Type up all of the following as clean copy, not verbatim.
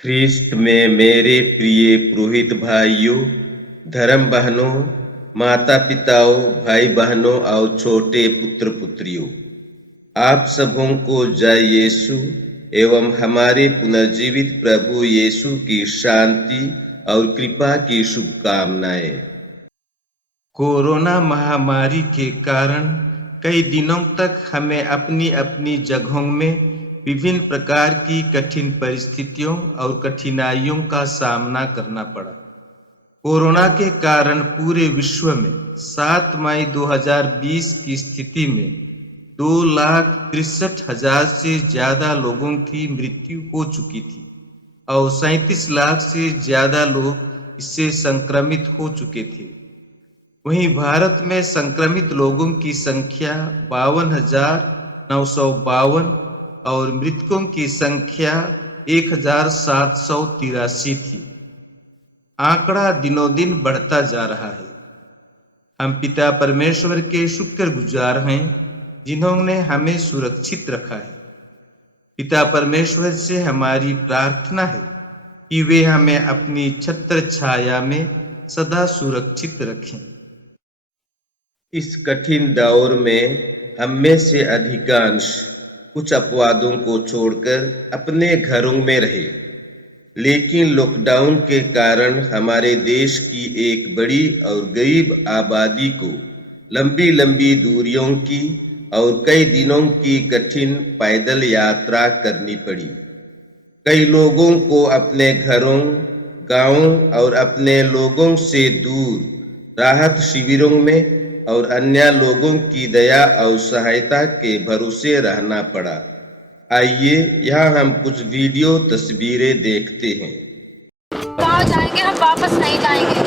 ख्रिस्त में मेरे प्रिय पुरोहित भाइयों, धर्म बहनों, माता पिताओं, भाई बहनों और छोटे पुत्र पुत्रियों, आप सबों को जय यीशु एवं हमारे पुनर्जीवित प्रभु यीशु की शांति और कृपा की शुभकामनाएं। कोरोना महामारी के कारण कई दिनों तक हमें अपनी अपनी जगहों में विभिन्न प्रकार की कठिन परिस्थितियों और कठिनाइयों का सामना करना पड़ा। कोरोना के कारण पूरे विश्व में 7 मई 2020 की स्थिति में 2,63,000 से ज्यादा लोगों की मृत्यु हो चुकी थी और 37 लाख से ज्यादा लोग इससे संक्रमित हो चुके थे। वहीं भारत में संक्रमित लोगों की संख्या 52,952 और मृतकों की संख्या 1,783 थी। आंकड़ा दिनों दिन बढ़ता जा रहा है। हम पिता परमेश्वर के शुक्रगुजार हैं जिन्होंने हमें सुरक्षित रखा है। पिता परमेश्वर से हमारी प्रार्थना है कि वे हमें अपनी छत्र छाया में सदा सुरक्षित रखें। इस कठिन दौर में हम में से अधिकांश कुछ अपवादों को छोड़कर अपने घरों में रहे, लेकिन लॉकडाउन के कारण हमारे देश की एक बड़ी और गरीब आबादी को लंबी लंबी दूरियों की और कई दिनों की कठिन पैदल यात्रा करनी पड़ी। कई लोगों को अपने घरों, गांवों और अपने लोगों से दूर राहत शिविरों में और अन्य लोगों की दया और सहायता के भरोसे रहना पड़ा। आइए यहाँ हम कुछ वीडियो तस्वीरें देखते हैं। गाँव जाएंगे, हम वापस नहीं जाएंगे।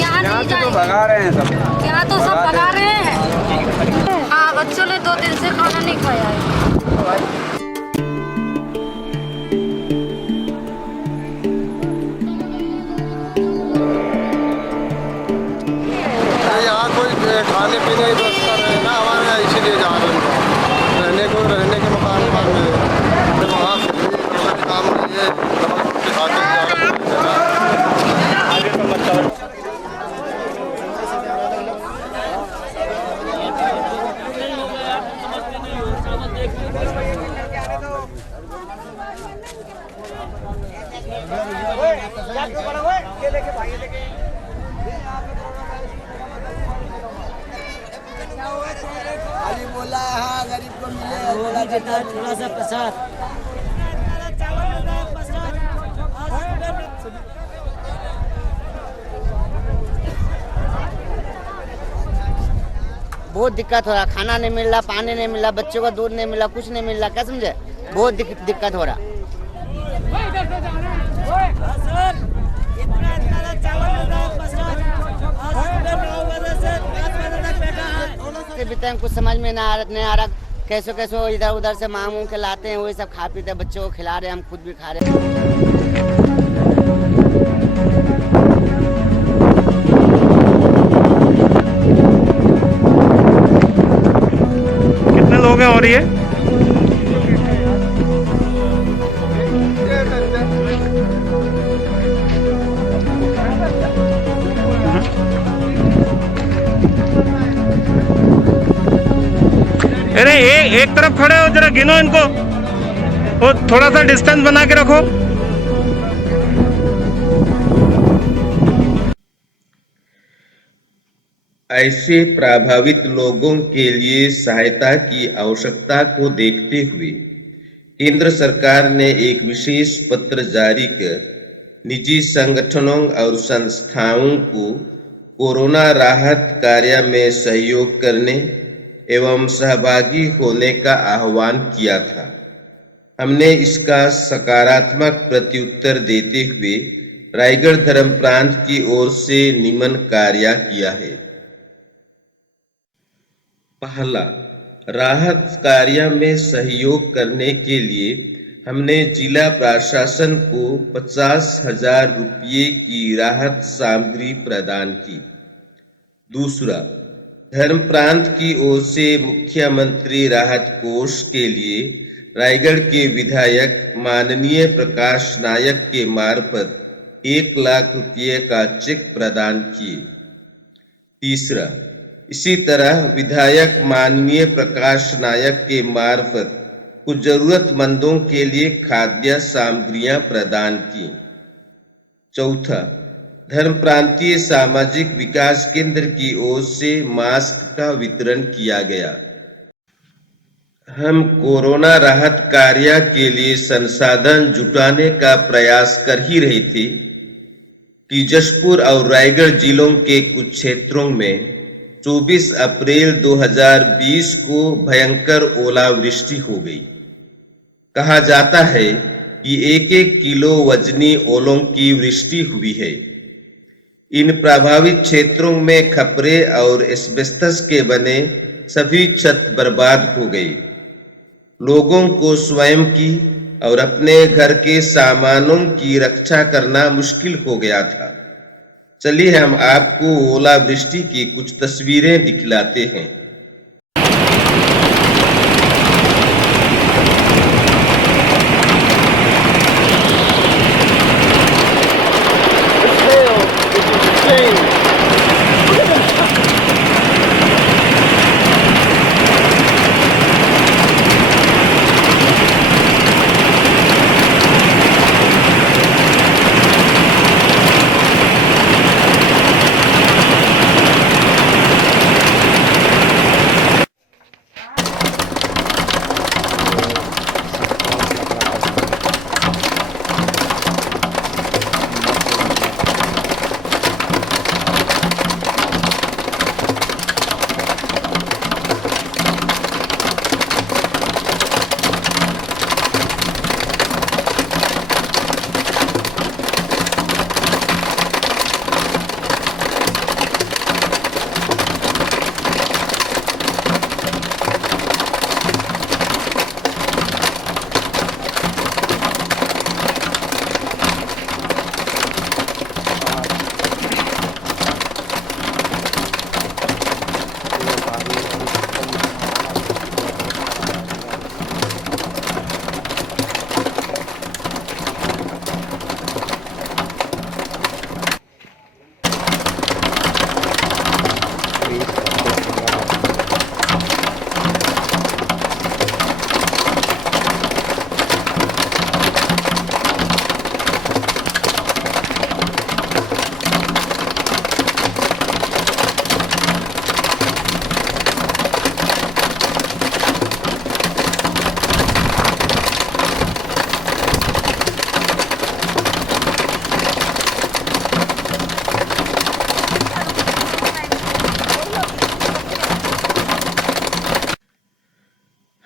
यहाँ नहीं जाएंगे। तो भगा रहे हैं सब। यहाँ तो सब भगा रहे हैं। हाँ, बच्चों ने 2 दिन से खाना नहीं खाया है। यहाँ कोई खाने पीने की व्यवस्था रहे ना हमारे यहाँ, इसीलिए जा रहे हैं। रहने के मकान मांग रहे हैं। वहाँ से भी काम नहीं है, के खाते अली बोला हाँ गरीब को मिले, बोला जितना थोड़ा सा प्रसाद। बहुत दिक्कत हो रहा, खाना नहीं मिल रहा, पानी नहीं मिल रहा, बच्चों को दूध नहीं मिला, कुछ नहीं मिल रहा, क्या समझे? बहुत दिक्कत हो रहा। कुछ समझ में नहीं आ रहा, कैसे इधर उधर से मांग के लाते हैं, वही सब खा पीते बच्चों को खिला रहे हैं, हम खुद भी खा रहे हैं। कितने लोग हैं और ये? अरे एक तरफ खड़े हो, जरा गिनो इनको और थोड़ा सा डिस्टेंस बना के रखो। ऐसे प्रभावित लोगों के लिए सहायता की आवश्यकता को देखते हुए केंद्र सरकार ने एक विशेष पत्र जारी कर निजी संगठनों और संस्थाओं को कोरोना राहत कार्य में सहयोग करने एवं सहभागी होने का आह्वान किया था। हमने इसका सकारात्मक प्रत्युत्तर देते हुए रायगढ़ धर्म प्रांत की ओर से निम्न कार्य किया है। पहला, राहत कार्य में सहयोग करने के लिए हमने जिला प्रशासन को 50,000 रुपये की राहत सामग्री प्रदान की। दूसरा, धर्म प्रांत की ओर से मुख्यमंत्री राहत कोष के लिए रायगढ़ के विधायक माननीय प्रकाश नायक के मार्फत 1 लाख रुपये का चेक प्रदान किए। तीसरा, इसी तरह विधायक माननीय प्रकाश नायक के मार्फत कुछ जरूरतमंदों के लिए खाद्य सामग्रियां प्रदान की। चौथा, धर्म प्रांतीय सामाजिक विकास केंद्र की ओर से मास्क का वितरण किया गया। हम कोरोना राहत कार्य के लिए संसाधन जुटाने का प्रयास कर ही रहे थे कि जशपुर और रायगढ़ जिलों के कुछ क्षेत्रों में 24 अप्रैल 2020 को भयंकर ओलावृष्टि हो गई। कहा जाता है कि 1-1 किलो वजनी ओलों की वृष्टि हुई है। इन प्रभावित क्षेत्रों में खपरे और एस्बेस्टस के बने सभी छत बर्बाद हो गए। लोगों को स्वयं की और अपने घर के सामानों की रक्षा करना मुश्किल हो गया था। चलिए हम आपको ओलावृष्टि की कुछ तस्वीरें दिखलाते हैं।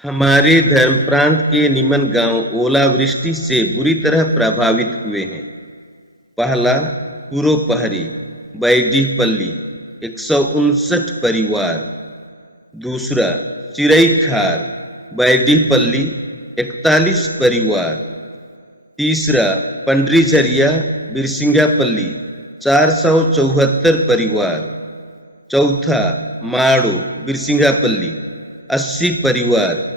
हमारे धर्म प्रांत के निमन गांव ओलावृष्टि से बुरी तरह प्रभावित हुए हैं। पहला, पूरोपहरी बैडीपल्ली 159 परिवार। दूसरा, चिरईखार बैडीपल्ली 41 परिवार। तीसरा, पंडरीझरिया बिरसिंगापल्ली 474 परिवार। चौथा, माड़ो बिरसिंगापल्ली 80 परिवार।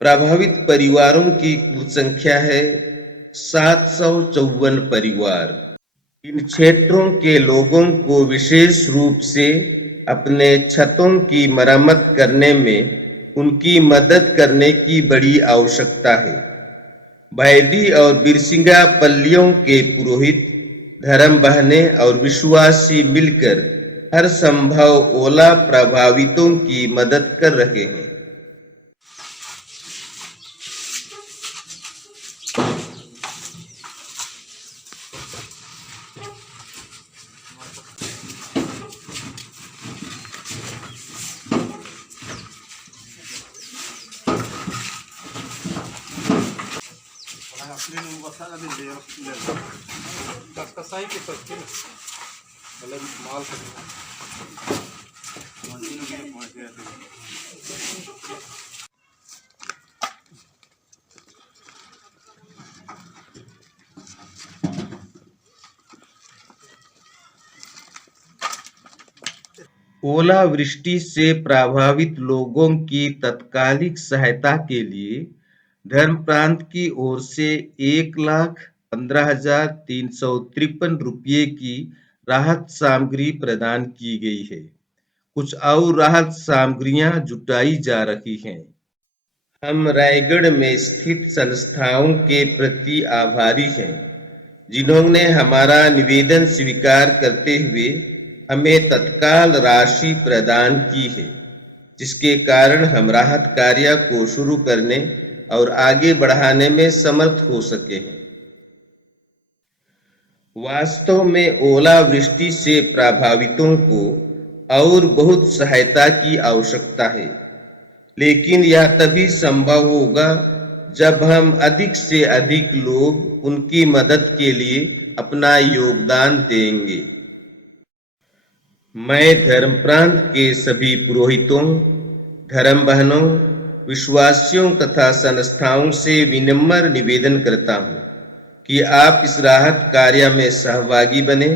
प्रभावित परिवारों की कुल संख्या है 754 परिवार। इन क्षेत्रों के लोगों को विशेष रूप से अपने छतों की मरम्मत करने में उनकी मदद करने की बड़ी आवश्यकता है। बैडी और बिरसिंगापल्लियों के पुरोहित, धर्म बहनें और विश्वासी मिलकर हर संभव ओला प्रभावितों की मदद कर रहे हैं। ओलावृष्टि से प्रभावित लोगों की तत्कालिक सहायता के लिए धर्म प्रांत की ओर से 1,15,353 रुपये की राहत सामग्री प्रदान की गई है। कुछ और राहत सामग्रियां जुटाई जा रही हैं। हम रायगढ़ में स्थित संस्थाओं के प्रति आभारी हैं, जिन्होंने हमारा निवेदन स्वीकार करते हुए हमें तत्काल राशि प्रदान की है, जिसके कारण हम राहत कार्य को शुरू करने और आगे बढ़ाने में समर्थ हो सके हैं। वास्तव में ओलावृष्टि से प्रभावितों को और बहुत सहायता की आवश्यकता है, लेकिन यह तभी संभव होगा जब हम अधिक से अधिक लोग उनकी मदद के लिए अपना योगदान देंगे। मैं धर्म प्रांत के सभी पुरोहितों, धर्म बहनों, विश्वासियों तथा संस्थाओं से विनम्र निवेदन करता हूँ कि आप इस राहत कार्य में सहभागी बने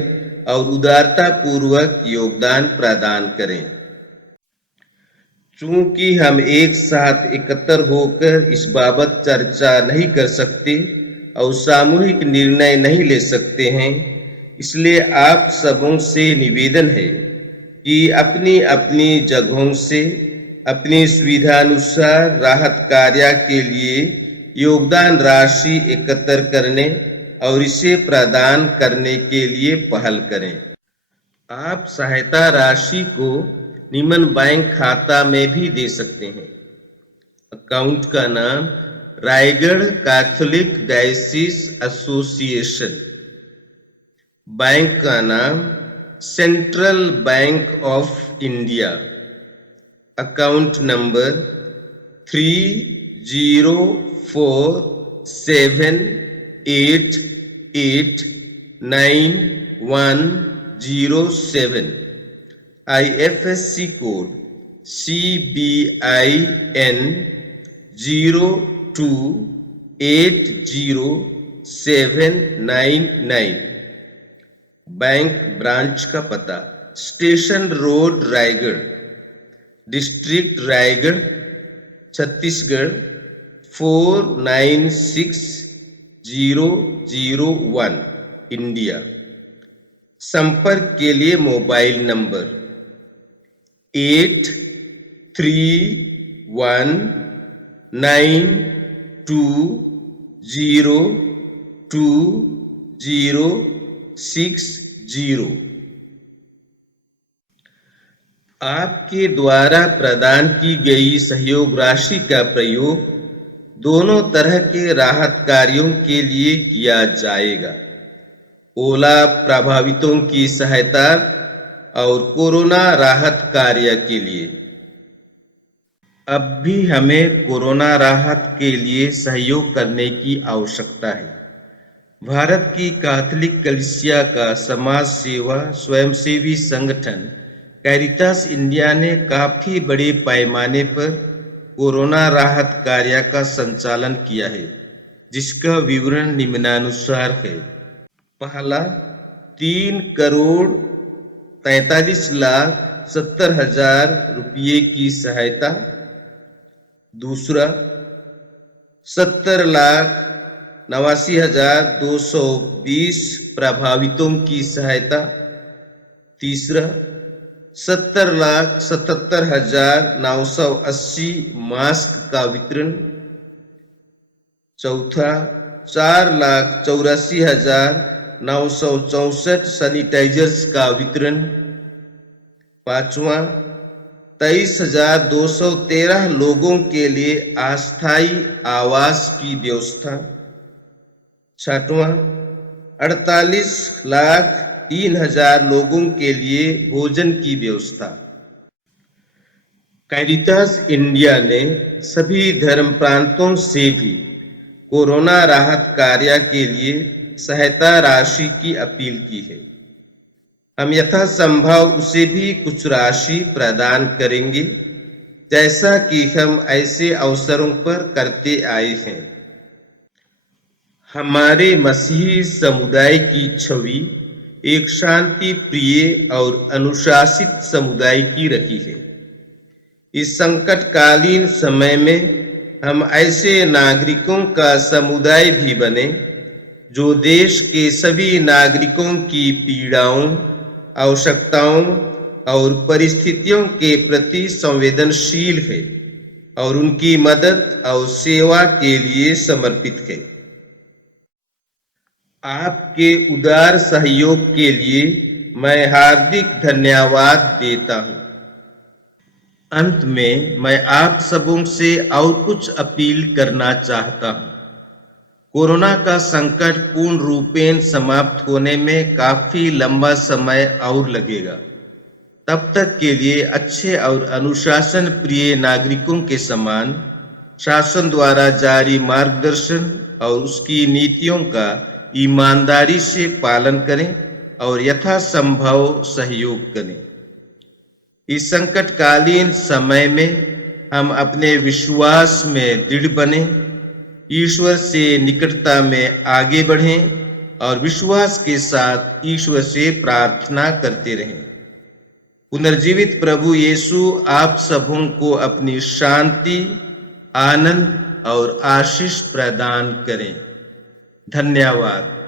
और उदारता पूर्वक योगदान प्रदान करें। चूंकि हम एक साथ एकत्र होकर इस बाबत चर्चा नहीं कर सकते और सामूहिक निर्णय नहीं ले सकते हैं, इसलिए आप सबों से निवेदन है कि अपनी अपनी जगहों से अपनी सुविधानुसार राहत कार्य के लिए योगदान राशि एकत्र करने और इसे प्रदान करने के लिए पहल करें। आप सहायता राशि को निम्न बैंक खाता में भी दे सकते हैं। अकाउंट का नाम Raigarh Catholic diocese association, bank का नाम central bank of India, account number 30478891107, IFSC code CBIN 0280799। Bank branch का पता station road Raigarh, district Raigarh, Chhattisgarh 496001, India. संपर्क के लिए मोबाइल नंबर 8312022060। आपके द्वारा प्रदान की गई सहयोग राशि का प्रयोग दोनों तरह के राहत कार्यों के लिए किया जाएगा। ओला प्रभावितों की सहायता और कोरोना राहत कार्य के लिए। अब भी हमें कोरोना राहत के लिए सहयोग करने की आवश्यकता है। भारत की कैथोलिक कलीसिया का समाज सेवा स्वयंसेवी संगठन कैरिटास इंडिया ने काफी बड़े पैमाने पर कोरोना राहत कार्य का संचालन किया है, जिसका विवरण निम्नानुसार है। पहला, 3,43,70,000 रुपये की सहायता। दूसरा, 70,89,220 प्रभावितों की सहायता। तीसरा, 70,77,980 मास्क का वितरण। चौथा, 4,84,964 सैनिटाइजर्स का वितरण। पांचवा, 23,213 लोगों के लिए अस्थायी आवास की व्यवस्था। छठवां, 48,03,000 लोगों के लिए भोजन की व्यवस्था। कैरिटास इंडिया ने सभी धर्म प्रांतों से भी कोरोना राहत कार्य के लिए सहायता राशि की अपील की है। हम यथासंभव उसे भी कुछ राशि प्रदान करेंगे, जैसा कि हम ऐसे अवसरों पर करते आए हैं। हमारे मसीही समुदाय की छवि एक शांति प्रिय और अनुशासित समुदाय की रही है। इस संकटकालीन समय में हम ऐसे नागरिकों का समुदाय भी बने जो देश के सभी नागरिकों की पीड़ाओं, आवश्यकताओं और परिस्थितियों के प्रति संवेदनशील है और उनकी मदद और सेवा के लिए समर्पित है। आपके उदार सहयोग के लिए मैं हार्दिक धन्यवाद देता हूं। अंत में मैं आप सबों से और कुछ अपील करना चाहता हूं। कोरोना का संकट पूर्ण रूपेण समाप्त होने में काफी लंबा समय और लगेगा। तब तक के लिए अच्छे और अनुशासन प्रिय नागरिकों के समान शासन द्वारा जारी मार्गदर्शन और उसकी नीतियों का ईमानदारी से पालन करें और यथासंभव सहयोग करें। इस संकटकालीन समय में हम अपने विश्वास में दृढ़ बने, ईश्वर से निकटता में आगे बढ़ें और विश्वास के साथ ईश्वर से प्रार्थना करते रहें। पुनर्जीवित प्रभु यीशु आप सबों को अपनी शांति, आनंद और आशीष प्रदान करें। धन्यवाद।